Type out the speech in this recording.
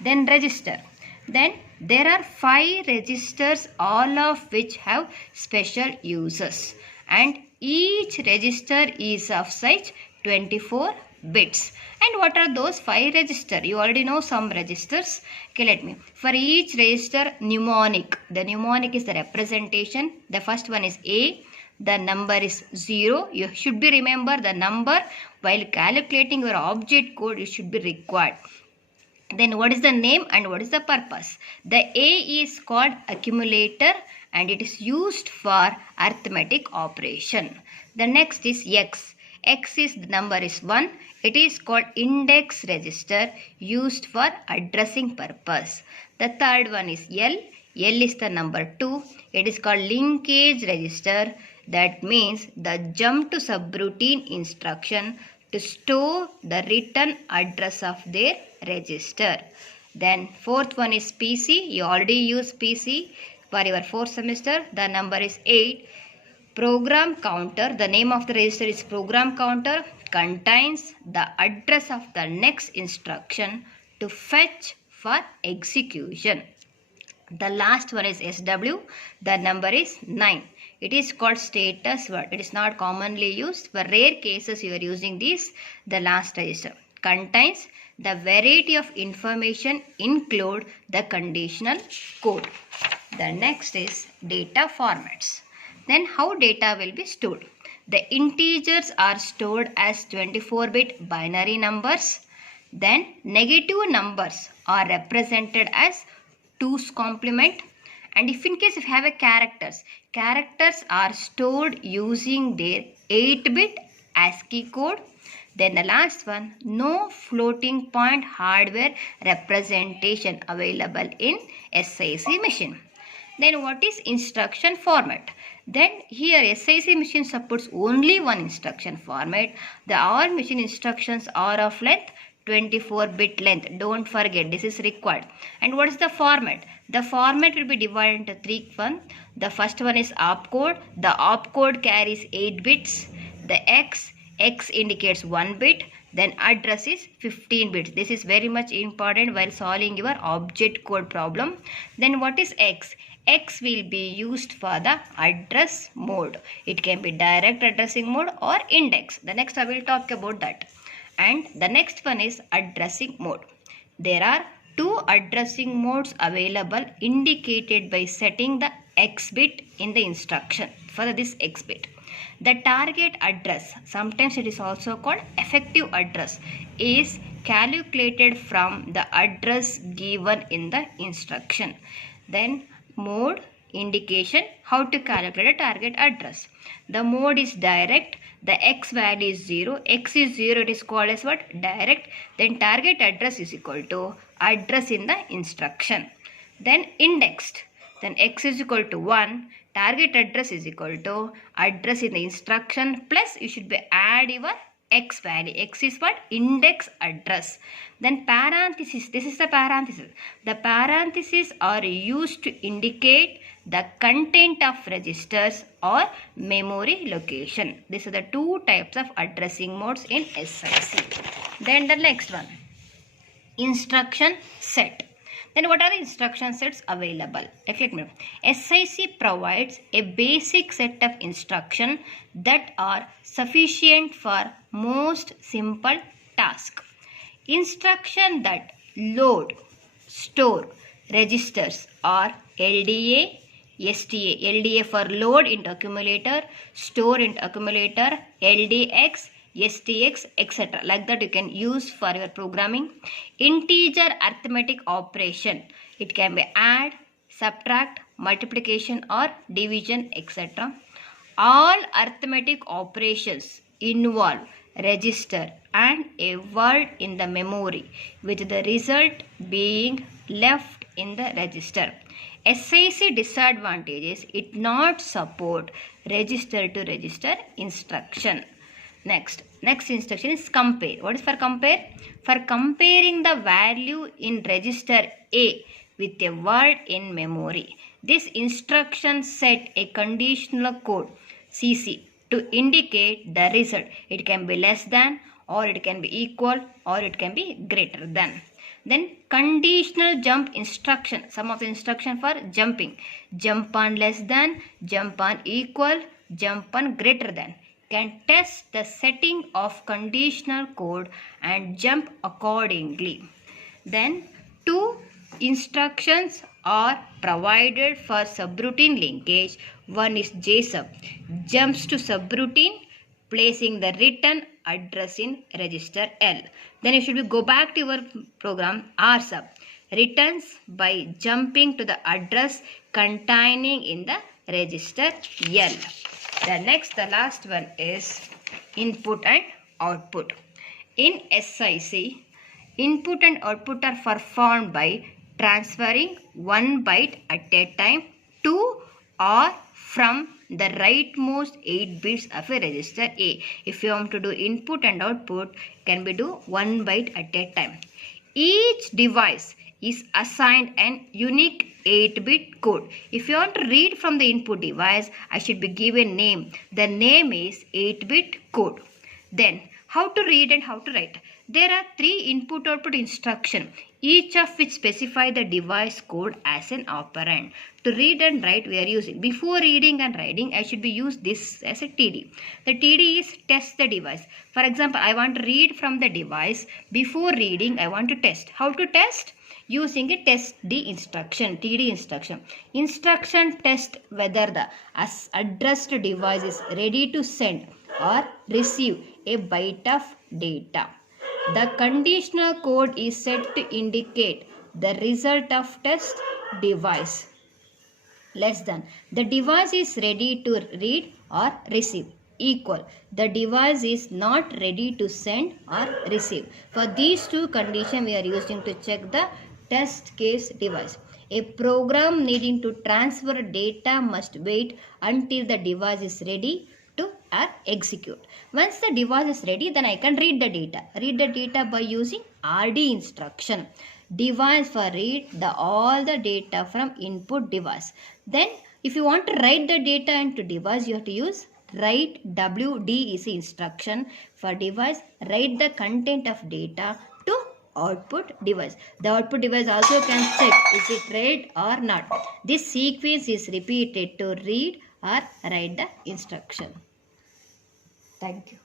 then register. Then there are 5 registers, all of which have special uses, and each register is of size 24 bits. And what are those 5 registers? You already know some registers. Okay, let me. For each register, mnemonic. The mnemonic is the representation. The first one is A. The number is 0. You should be remember the number while calculating your object code. It should be required. Then what is the name and what is the purpose? The A is called accumulator and it is used for arithmetic operation. The next is X. X is the number is 1. It is called index register used for addressing purpose. The third one is L. L is the number 2. It is called linkage register. That means the jump to subroutine instruction to store the written address of their register. Then fourth one is PC. You already use PC for your 4th semester. The number is 8. Program counter. The name of the register is program counter. Contains the address of the next instruction to fetch for execution. The last one is SW. The number is 9. It is called status word. It is not commonly used. For rare cases you are using this. The last register contains the variety of information include the conditional code. The next is data formats. Then how data will be stored? The integers are stored as 24-bit binary numbers. Then negative numbers are represented as 2's complement. And if in case if you have a characters are stored using their 8-bit ASCII code. Then the last one, no floating point hardware representation available in SIC machine. Then what is instruction format? Then here SIC machine supports only one instruction format. The all machine instructions are of length 24-bit length. Don't forget, this is required. And what is the format? The format will be divided into 3 ones. The first one is opcode. The opcode carries 8 bits. The X indicates 1 bit. Then address is 15 bits. This is very much important while solving your object code problem. Then what is X? X will be used for the address mode. It can be direct addressing mode or index. The next I will talk about that. And the next one is addressing mode. There are 2 addressing modes available indicated by setting the X bit in the instruction for this X bit. The target address, sometimes it is also called effective address, is calculated from the address given in the instruction. Then mode indication, how to calculate a target address. The mode is direct. The X value is 0. X is 0. It is called as what? Direct. Then target address is equal to address in the instruction. Then indexed. Then X is equal to 1. Target address is equal to address in the instruction plus you should be add your X value. X is what? Index address. Then parenthesis. This is the parenthesis. The parentheses are used to indicate the content of registers or memory location. These are the 2 types of addressing modes in SIC. Then the next one, instruction set. Then what are the instruction sets available? SIC provides a basic set of instructions that are sufficient for most simple tasks. Instruction that load, store, registers are LDA, STA. LDA for load into accumulator, store into accumulator, LDX, STX, etc. Like that you can use for your programming. Integer arithmetic operation. It can be add, subtract, multiplication or division, etc. All arithmetic operations involve register and a word in the memory with the result being left in the register. SIC disadvantage is it not support register to register instruction. Next instruction is compare. What is for compare? For comparing the value in register A with a word in memory. This instruction set a conditional code CC to indicate the result. It can be less than or it can be equal or it can be greater than. Then conditional jump instruction. Some of the instruction for jumping. Jump on less than, jump on equal, jump on greater than. Can test the setting of conditional code and jump accordingly. Then two instructions are provided for subroutine linkage. One is JSub, jumps to subroutine, placing the return address in register L. Then you should go back to your program RSub, returns by jumping to the address containing in the register L. The last one is input and output. In SIC, input and output are performed by transferring one byte at a time to or from the rightmost 8 bits of a register A. If you want to do input and output, can be do 1 byte at a time. Each device is assigned an unique 8-bit code. If you want to read from the input device, I should be given name. The name is 8-bit code. Then how to read and how to write. There are 3 input-output instructions, each of which specify the device code as an operand. To read and write, we are using. Before reading and writing, I should be use this as a TD. The TD is test the device. For example, I want to read from the device. Before reading, I want to test. How to test? Using a test D instruction, TD instruction. Instruction test whether the addressed device is ready to send or receive a byte of data. The conditional code is set to indicate the result of test device less than. The device is ready to read or receive. Equal. The device is not ready to send or receive. For these two conditions, we are using to check the test case device. A program needing to transfer data must wait until the device is ready to execute. Once the device is ready, then I can read the data. Read the data by using RD instruction. Device for read all the data from input device. Then if you want to write the data into device, you have to use write WD is the instruction for device. Write the content of data to output device. The output device also can check is it read or not. This sequence is repeated to read or write the instruction. Thank you.